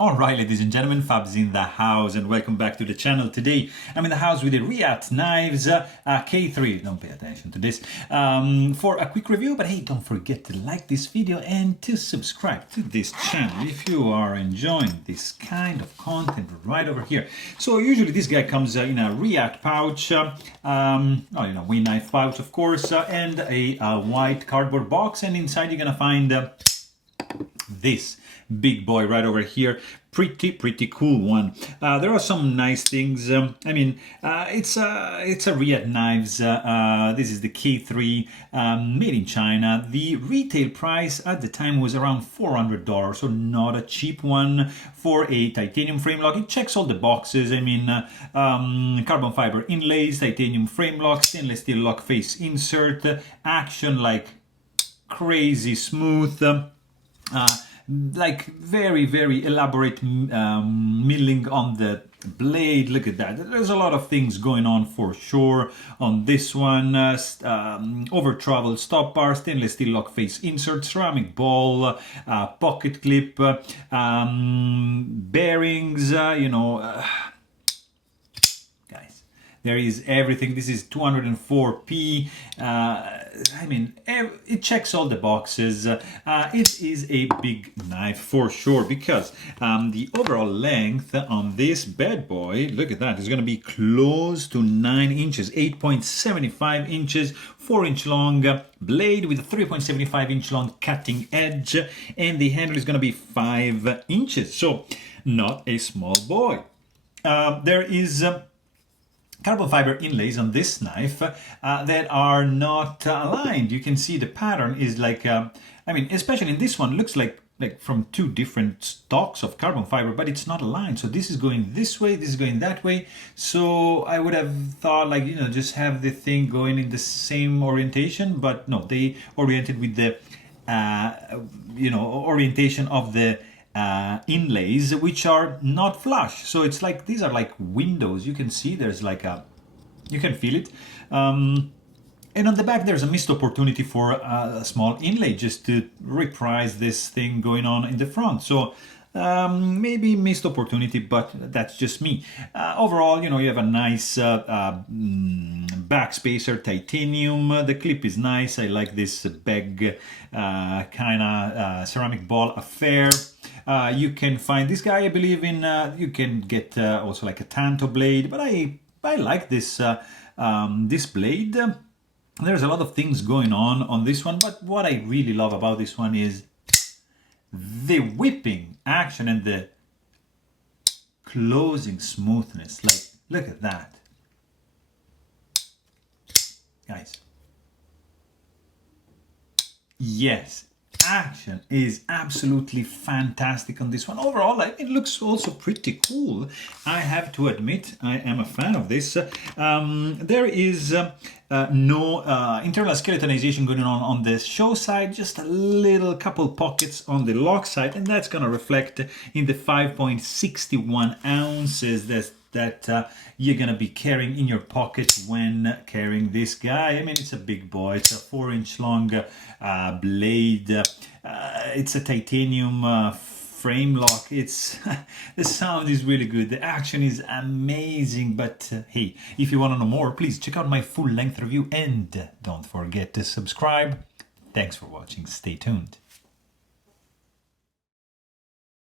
Alright, ladies and gentlemen, Fab's in the house and welcome back to the channel. Today I'm in the house with the Reate Knives K3. Don't pay attention to this. For a quick review, but hey, don't forget to like this video and to subscribe to this channel if you are enjoying this kind of content right over here. So usually this guy comes in a Reate pouch, wing knife pouch of course, and a white cardboard box, and inside you're gonna find this big boy right over here. Pretty cool one. There are some nice things. It's a Reate Knives. This is the K3, made in China. The retail price at the time was around $400, so not a cheap one for a titanium frame lock. It checks all the boxes. Carbon fiber inlays, titanium frame lock, stainless steel lock face insert, action like crazy smooth. Like very elaborate milling on the blade. Look at that. There's a lot of things going on for sure on this one. Over travel stop bar, stainless steel lock face insert, ceramic ball, pocket clip, bearings, guys, there is everything. This is 204p. It checks all the boxes. It is a big knife for sure, because the overall length on this bad boy, look at that, is going to be close to 9 inches, 8.75 inches, 4-inch long blade with a 3.75-inch long cutting edge, and the handle is going to be 5 inches, so not a small boy. There is carbon fiber inlays on this knife that are not aligned. You can see the pattern is like, especially in this one, looks like from two different stocks of carbon fiber, but it's not aligned. So this is going this way, this is going that way. So I would have thought just have the thing going in the same orientation, but no, they oriented with the, orientation of the inlays, which are not flush. So it's like these are like windows. You can see there's you can feel it, and on the back there's a missed opportunity for a small inlay just to reprise this thing going on in the front. So maybe missed opportunity, but that's just me. Overall, you have a nice back spacer, titanium. The clip is nice. I like this bag kind of ceramic ball affair. You can find this guy, I believe, in you can get also like a Tanto blade, but I like this this blade. There's a lot of things going on this one, but what I really love about this one is the whipping action and the closing smoothness. Like, look at that, guys. Yes, action is absolutely fantastic on this one. Overall, it looks also pretty cool. I have to admit, I am a fan of this. There is no internal skeletonization going on the show side, just a little couple pockets on the lock side, and that's going to reflect in the 5.61 ounces that you're gonna be carrying in your pocket when carrying this guy. It's a big boy. It's a 4-inch long blade. It's a titanium frame lock. It's the sound is really good. The action is amazing. But hey, if you want to know more, please check out my full-length review and don't forget to subscribe. Thanks for watching. Stay tuned.